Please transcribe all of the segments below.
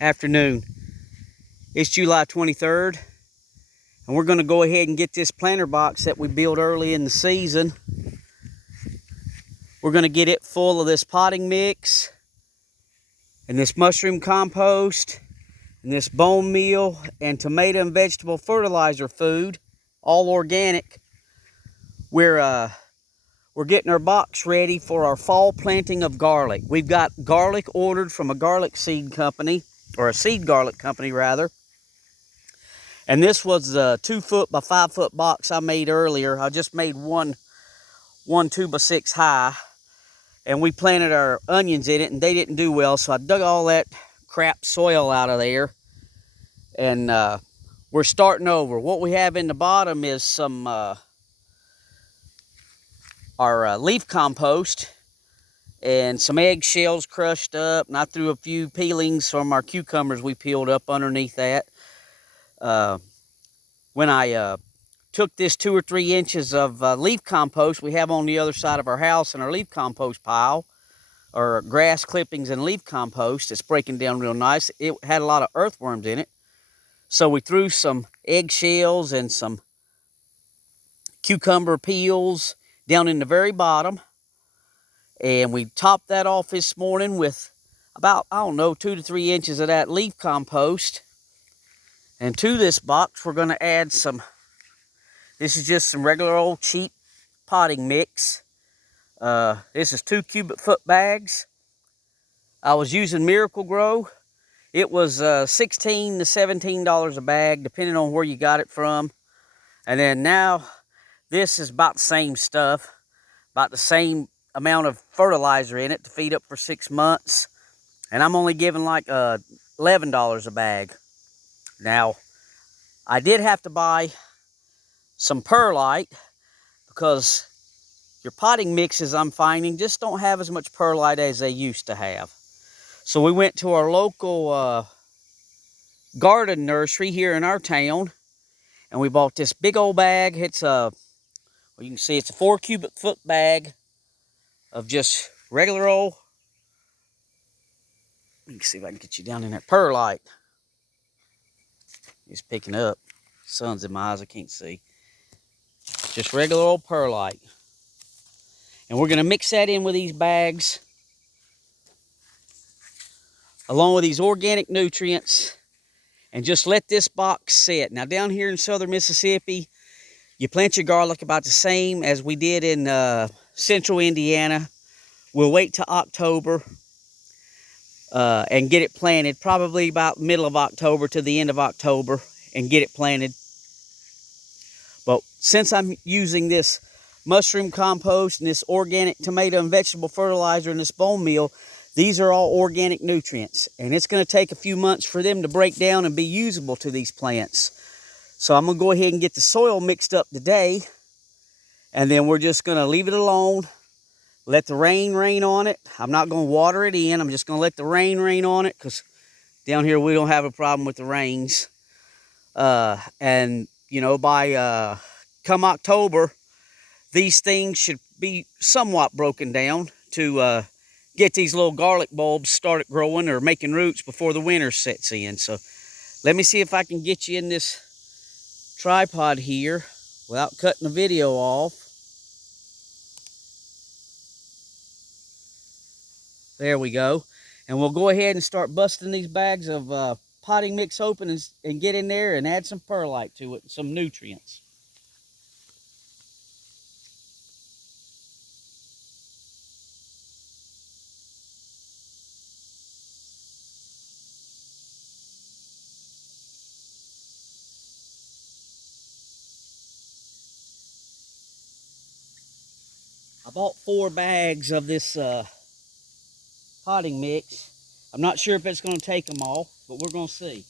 afternoon. It's July 23rd, and we're going to go ahead and get this planter box that we built early in the season. We're going to get it full of this potting mix and this mushroom compost and this bone meal and tomato and vegetable fertilizer food, all organic. We're getting our box ready for our fall planting of garlic. We've got garlic ordered from a garlic seed company, or a seed garlic company rather. And this was the 2-foot by 5-foot box I made earlier. I just made one 2x6 high, and we planted our onions in it, and they didn't do well, so I dug all that crap soil out of there, and we're starting over. What we have in the bottom is some our leaf compost and some eggshells crushed up, and I threw a few peelings from our cucumbers we peeled up underneath that. When I took this 2 or 3 inches of leaf compost we have on the other side of our house in our leaf compost pile, or grass clippings and leaf compost, it's breaking down real nice. It had a lot of earthworms in it, so we threw some eggshells and some cucumber peels down in the very bottom, and we topped that off this morning with about, I don't know, 2 to 3 inches of that leaf compost. And to this box we're going to add some, this is just some regular old cheap potting mix. This is 2 cubic foot bags. I was using Miracle Grow. It was $16 to $17 a bag, depending on where you got it from. And then now, this is about the same stuff, about the same amount of fertilizer in it to feed up for 6 months. And I'm only giving like $11 a bag. Now, I did have to buy some perlite because your potting mixes, I'm finding, just don't have as much perlite as they used to have. So we went to our local garden nursery here in our town, and we bought this big old bag. It's well, you can see it's a 4 cubic foot bag of just regular old, you can see if I can get you down in that perlite. It's picking up. Sun's in my eyes, I can't see. Just regular old perlite. And we're going to mix that in with these bags, along with these organic nutrients, and just let this box sit. Now down here in southern Mississippi, you plant your garlic about the same as we did in central Indiana. We'll wait till October and get it planted, probably about middle of October to the end of October, and get it planted. But since I'm using this mushroom compost and this organic tomato and vegetable fertilizer and this bone meal, these are all organic nutrients, and it's going to take a few months for them to break down and be usable to these plants. So I'm going to go ahead and get the soil mixed up today, and then we're just going to leave it alone, let the rain on it. I'm not going to water it in. I'm just going to let the rain on it, because down here we don't have a problem with the rains. And, you know, by come October, these things should be somewhat broken down to get these little garlic bulbs started growing or making roots before the winter sets in. So let me see if I can get you in this tripod here without cutting the video off. There we go. And we'll go ahead and start busting these bags of potting mix open and get in there and add some perlite to it and some nutrients. I bought 4 bags of this potting mix. I'm not sure if it's going to take them all, but we're going to see.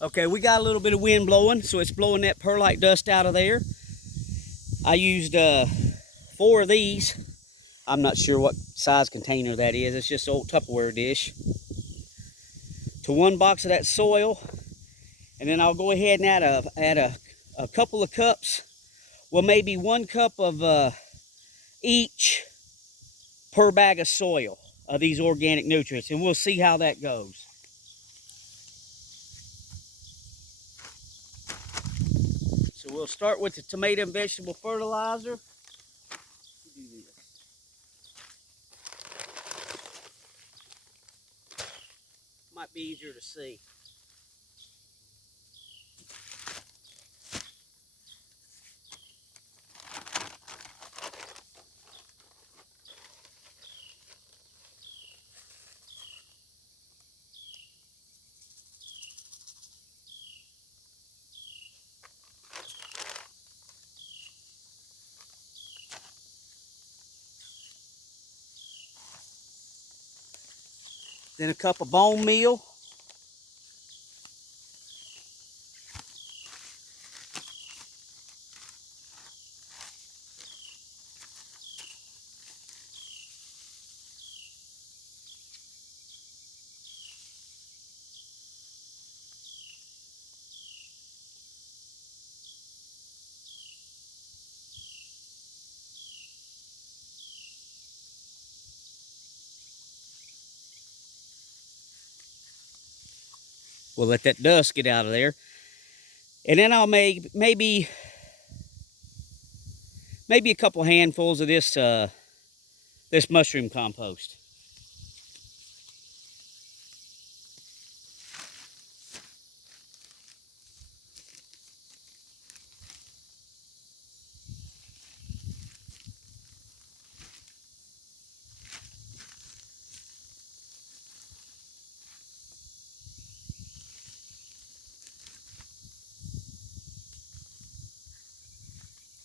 Okay, we got a little bit of wind blowing, so it's blowing that perlite dust out of there. I used 4 of these. I'm not sure what size container that is. It's just an old Tupperware dish. To 1 box of that soil, and then I'll go ahead and add a couple of cups. Well, maybe 1 cup of each per bag of soil of these organic nutrients, and we'll see how that goes. So we'll start with the tomato and vegetable fertilizer. Might be easier to see. Then a cup of bone meal. We'll let that dust get out of there. And then I'll make maybe a couple handfuls of this this mushroom compost.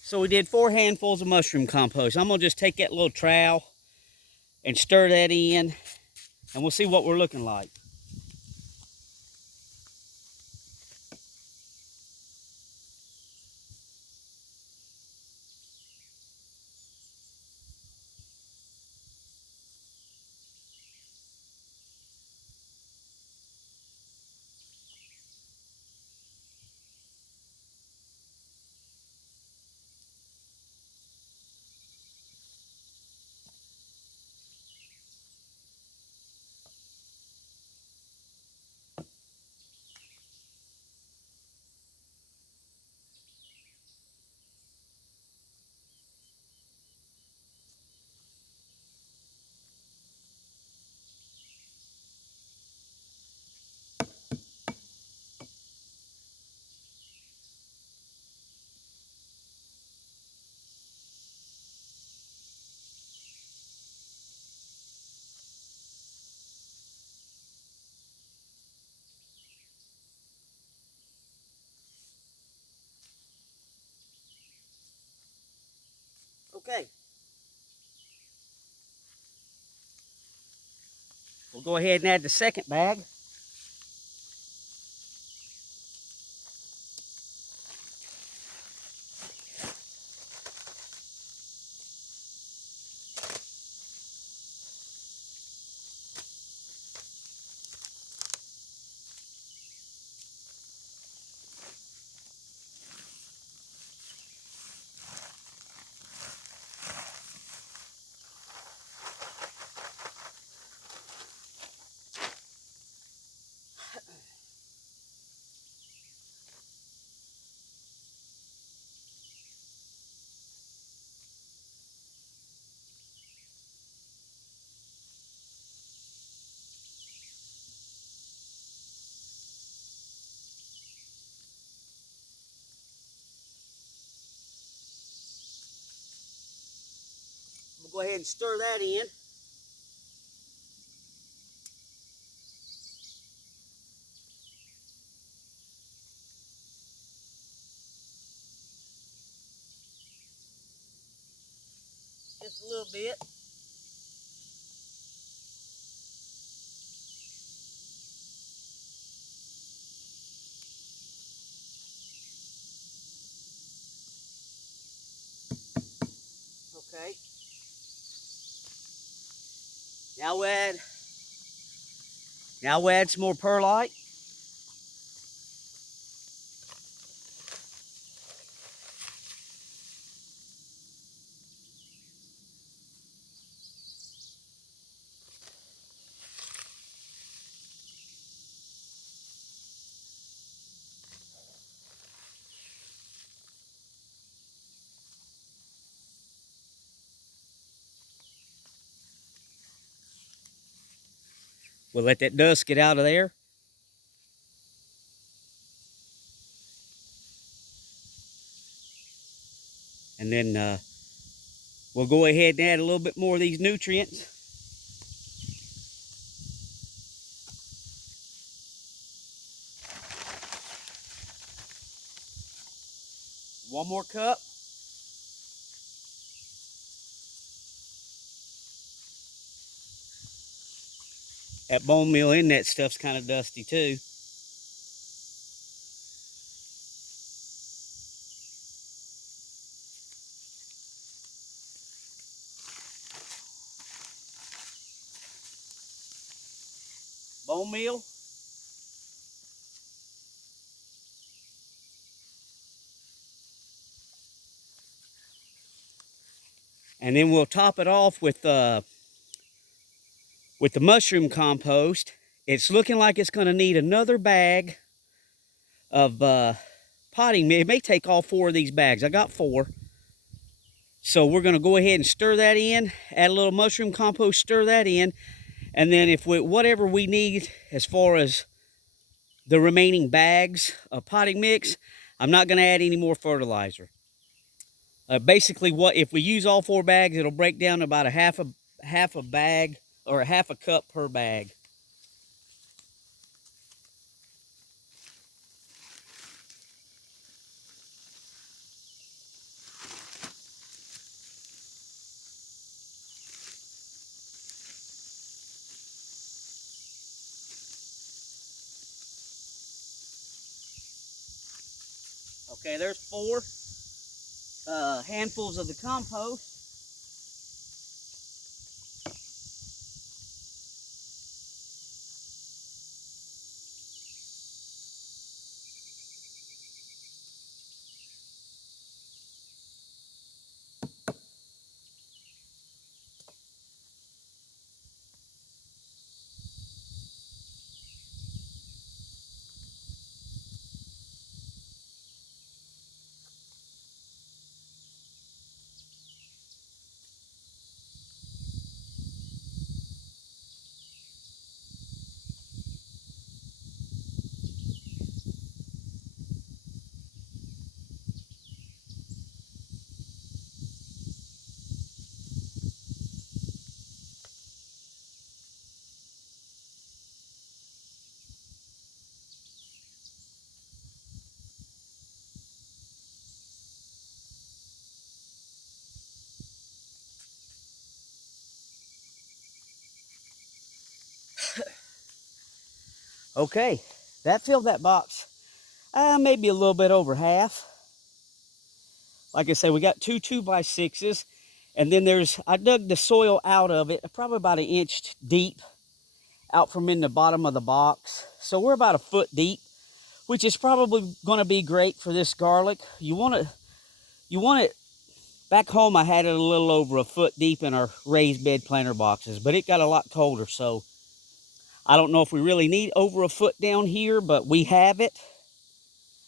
So we did 4 handfuls of mushroom compost. I'm gonna just take that little trowel and stir that in, and we'll see what we're looking like. Okay. We'll go ahead and add the second bag. We'll go ahead and stir that in. Just a little bit. Okay. Now we'll add some more perlite. We'll let that dust get out of there. And then we'll go ahead and add a little bit more of these nutrients. One more cup. That bone meal in that stuff's kind of dusty too. Bone meal. And then we'll top it off with the mushroom compost. It's looking like it's going to need another bag of potting mix. It may take all 4 of these bags. I got 4. So we're going to go ahead and stir that in, add a little mushroom compost, stir that in, and then whatever we need as far as the remaining bags of potting mix, I'm not going to add any more fertilizer. Basically, if we use all 4 bags, it'll break down to about a half a bag or a half a cup per bag. Okay, there's 4 handfuls of the compost. Okay, that filled that box maybe a little bit over half. Like I said, we got 2 2x6s, and then I dug the soil out of it, probably about 1 inch deep, out from in the bottom of the box. So we're about 1 foot deep, which is probably going to be great for this garlic. You want it. Back home, I had it a little over 1 foot deep in our raised bed planter boxes, but it got a lot colder, so I don't know if we really need over 1 foot down here, but we have it.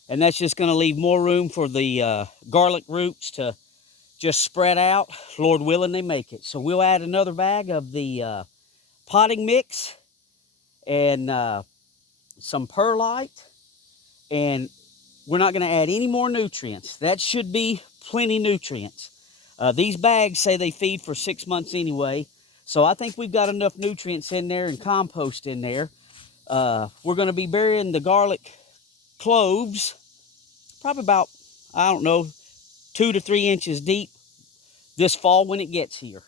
And that's just going to leave more room for the garlic roots to just spread out. Lord willing, they make it. So we'll add another bag of the potting mix and some perlite. And we're not going to add any more nutrients. That should be plenty nutrients. These bags say they feed for 6 months anyway. So I think we've got enough nutrients in there and compost in there. We're going to be burying the garlic cloves probably about, I don't know, 2 to 3 inches deep this fall when it gets here.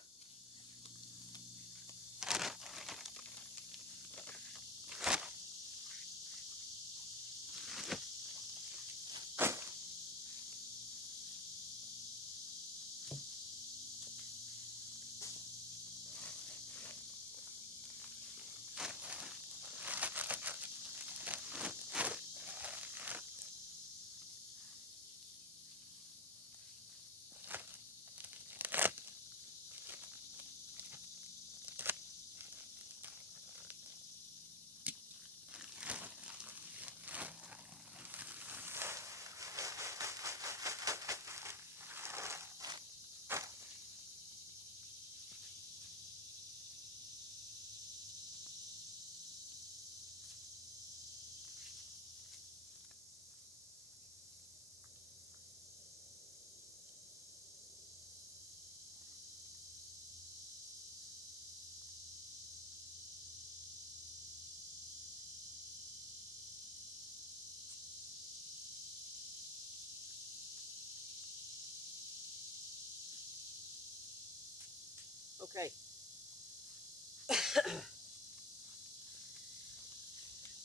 Okay.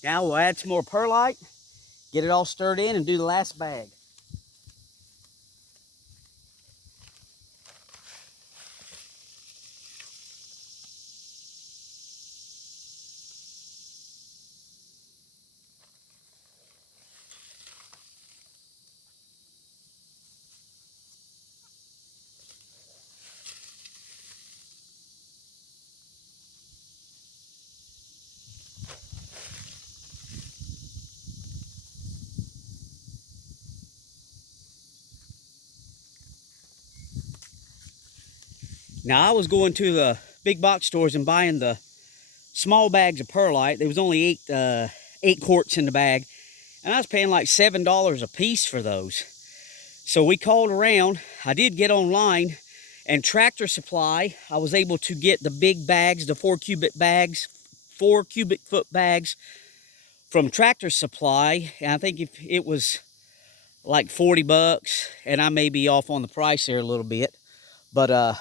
Now we'll add some more perlite, get it all stirred in, and do the last bag. Now I was going to the big box stores and buying the small bags of perlite. There was only eight quarts in the bag, and I was paying like $7 a piece for those. So we called around. I did get online, and Tractor Supply, I was able to get the big bags, the 4 cubic bags, 4 cubic foot bags from Tractor Supply. And I think if it was like 40 bucks, and I may be off on the price there a little bit, but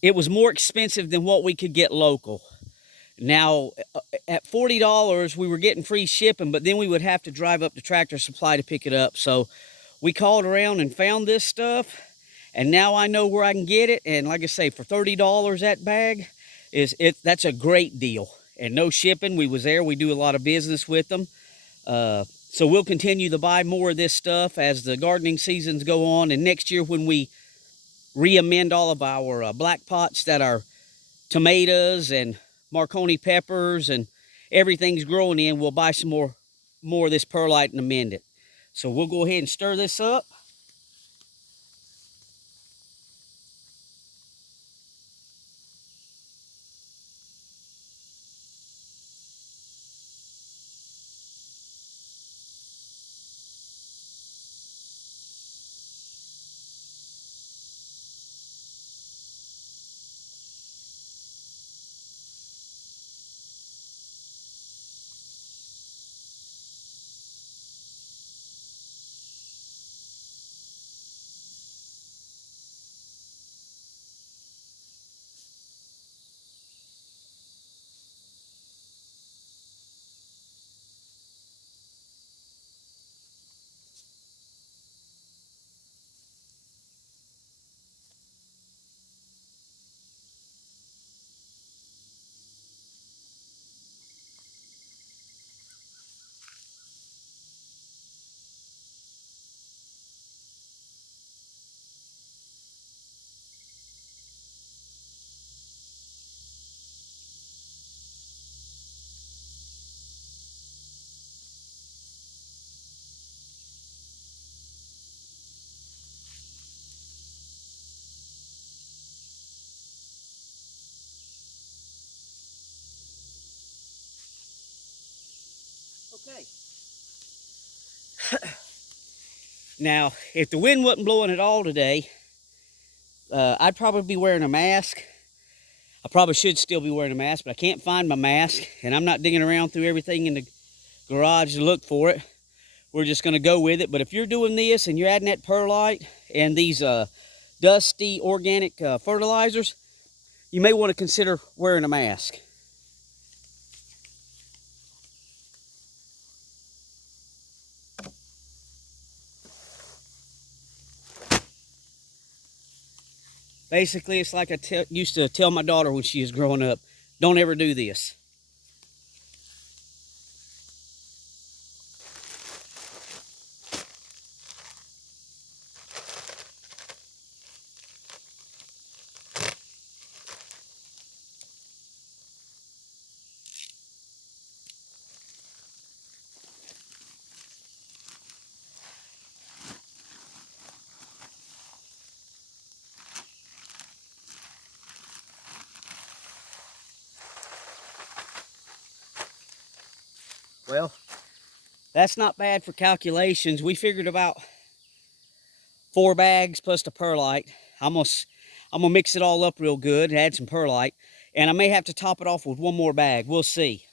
it was more expensive than what we could get local. Now, at $40, we were getting free shipping, but then we would have to drive up to Tractor Supply to pick it up. So we called around and found this stuff, and now I know where I can get it. And like I say, for $30 that bag, that's a great deal. And no shipping. We was there. We do a lot of business with them. So we'll continue to buy more of this stuff as the gardening seasons go on. And next year when we re-amend all of our black pots that are tomatoes and Marconi peppers and everything's growing in, we'll buy some more of this perlite and amend it. So we'll go ahead and stir this up. Okay. Now, if the wind wasn't blowing at all today, I'd probably be wearing a mask. I probably should still be wearing a mask, but I can't find my mask, and I'm not digging around through everything in the garage to look for it. We're just going to go with it. But if you're doing this and you're adding that perlite and these dusty organic fertilizers, you may want to consider wearing a mask. Basically, it's like I used to tell my daughter when she was growing up, don't ever do this. Well, that's not bad for calculations. We figured about 4 bags plus the perlite. I'm gonna mix it all up real good and add some perlite. And I may have to top it off with one more bag. We'll see.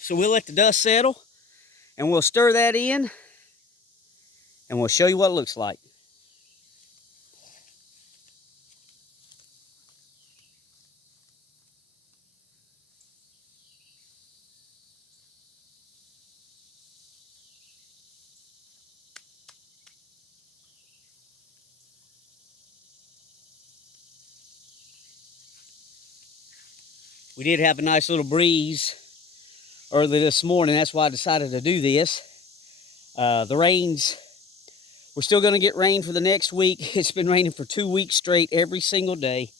So we'll let the dust settle, and we'll stir that in, and we'll show you what it looks like. We did have a nice little breeze early this morning. That's why I decided to do this. The rains, we're still going to get rain for the next week. It's been raining for 2 weeks straight every single day.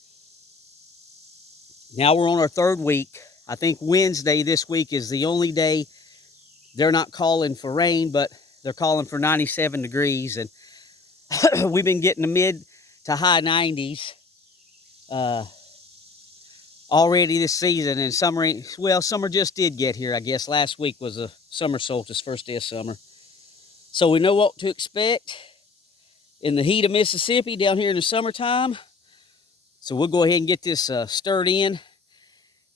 Now we're on our 3rd week. I think Wednesday this week is the only day they're not calling for rain, but they're calling for 97 degrees. And we've been getting the mid to high 90s already this season. And summer, well, summer just did get here. I guess last week was a summer solstice, first day of summer. So we know what to expect in the heat of Mississippi down here in the summertime. So we'll go ahead and get this stirred in,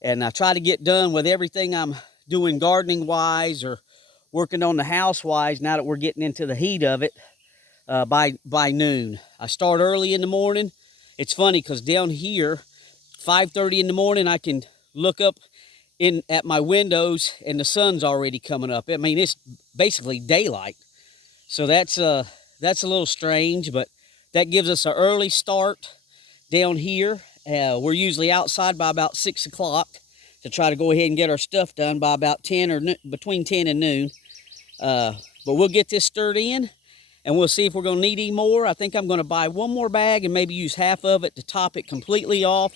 and I try to get done with everything I'm doing gardening wise or working on the house wise now that we're getting into the heat of it by noon. I start early in the morning. It's funny because down here, 5:30 in the morning, I can look up in at my windows and the sun's already coming up. I mean, it's basically daylight. So that's a little strange, but that gives us an early start down here. We're usually outside by about 6 o'clock to try to go ahead and get our stuff done by about 10 or between 10 and noon. But we'll get this stirred in, and we'll see if we're going to need any more. I think I'm going to buy one more bag and maybe use half of it to top it completely off,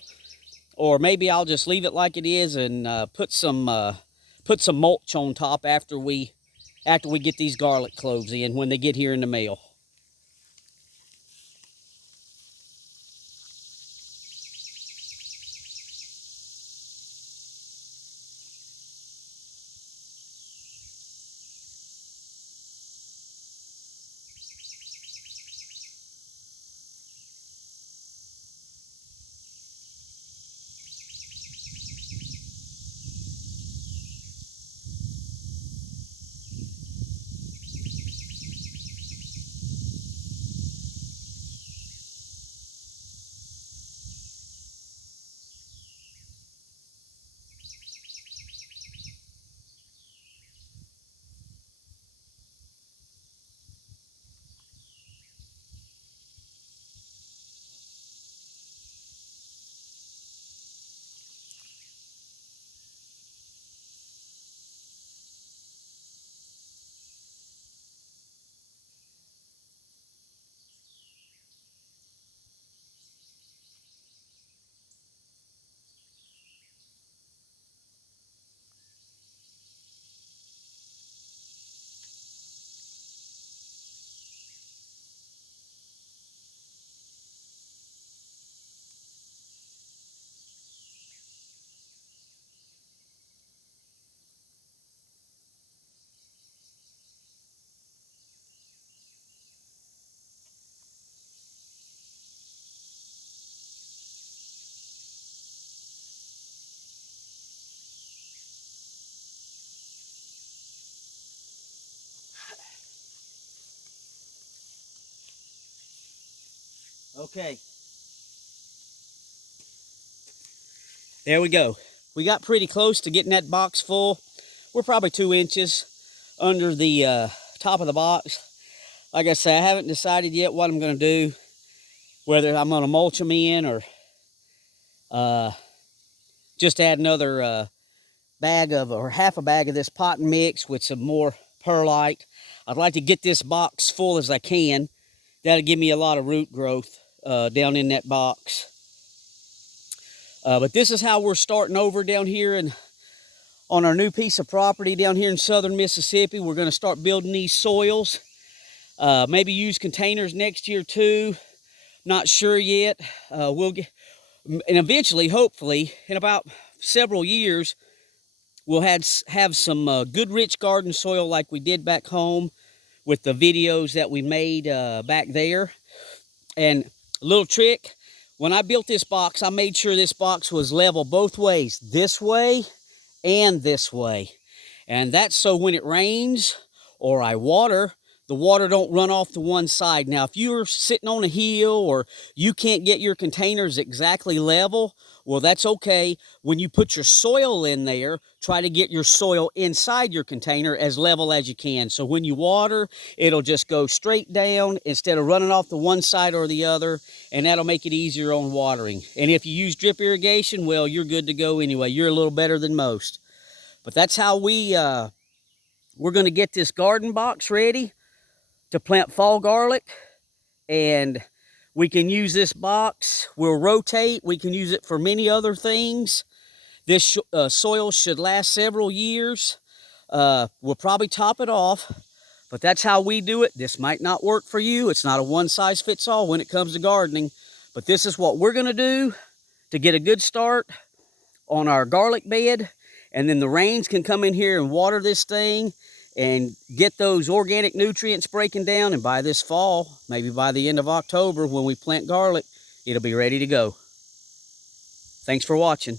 or maybe I'll just leave it like it is and put some mulch on top after we get these garlic cloves in when they get here in the mail. Okay. There we go. We got pretty close to getting that box full. We're probably 2 inches under the top of the box. Like I say, I haven't decided yet what I'm going to do, whether I'm going to mulch them in or just add another bag of, or half a bag of this pot mix with some more perlite. I'd like to get this box full as I can. That'll give me a lot of root growth down in that box. But this is how we're starting over down here on our new piece of property down here in southern Mississippi. We're going to start building these soils. Maybe use containers next year too. Not sure yet. We'll get, and eventually, hopefully, in about several years, we'll have some good rich garden soil like we did back home with the videos that we made back there. And a little trick, when I built this box, I made sure this box was level both ways, this way and this way. And that's so when it rains or I water, the water don't run off to one side. Now, if you're sitting on a hill or you can't get your containers exactly level, well, that's okay. When you put your soil in there, try to get your soil inside your container as level as you can. So when you water, it'll just go straight down instead of running off to one side or the other, and that'll make it easier on watering. And if you use drip irrigation, well, you're good to go anyway. You're a little better than most. But that's how we're going to get this garden box ready to plant fall garlic. And we can use this box. We'll rotate. We can use it for many other things. This soil should last several years. We'll probably top it off, but that's how we do it. This might not work for you. It's not a one-size-fits-all when it comes to gardening, but this is what we're going to do to get a good start on our garlic bed. And then the rains can come in here and water this thing and get those organic nutrients breaking down. And by this fall, maybe by the end of October, when we plant garlic, it'll be ready to go. Thanks for watching.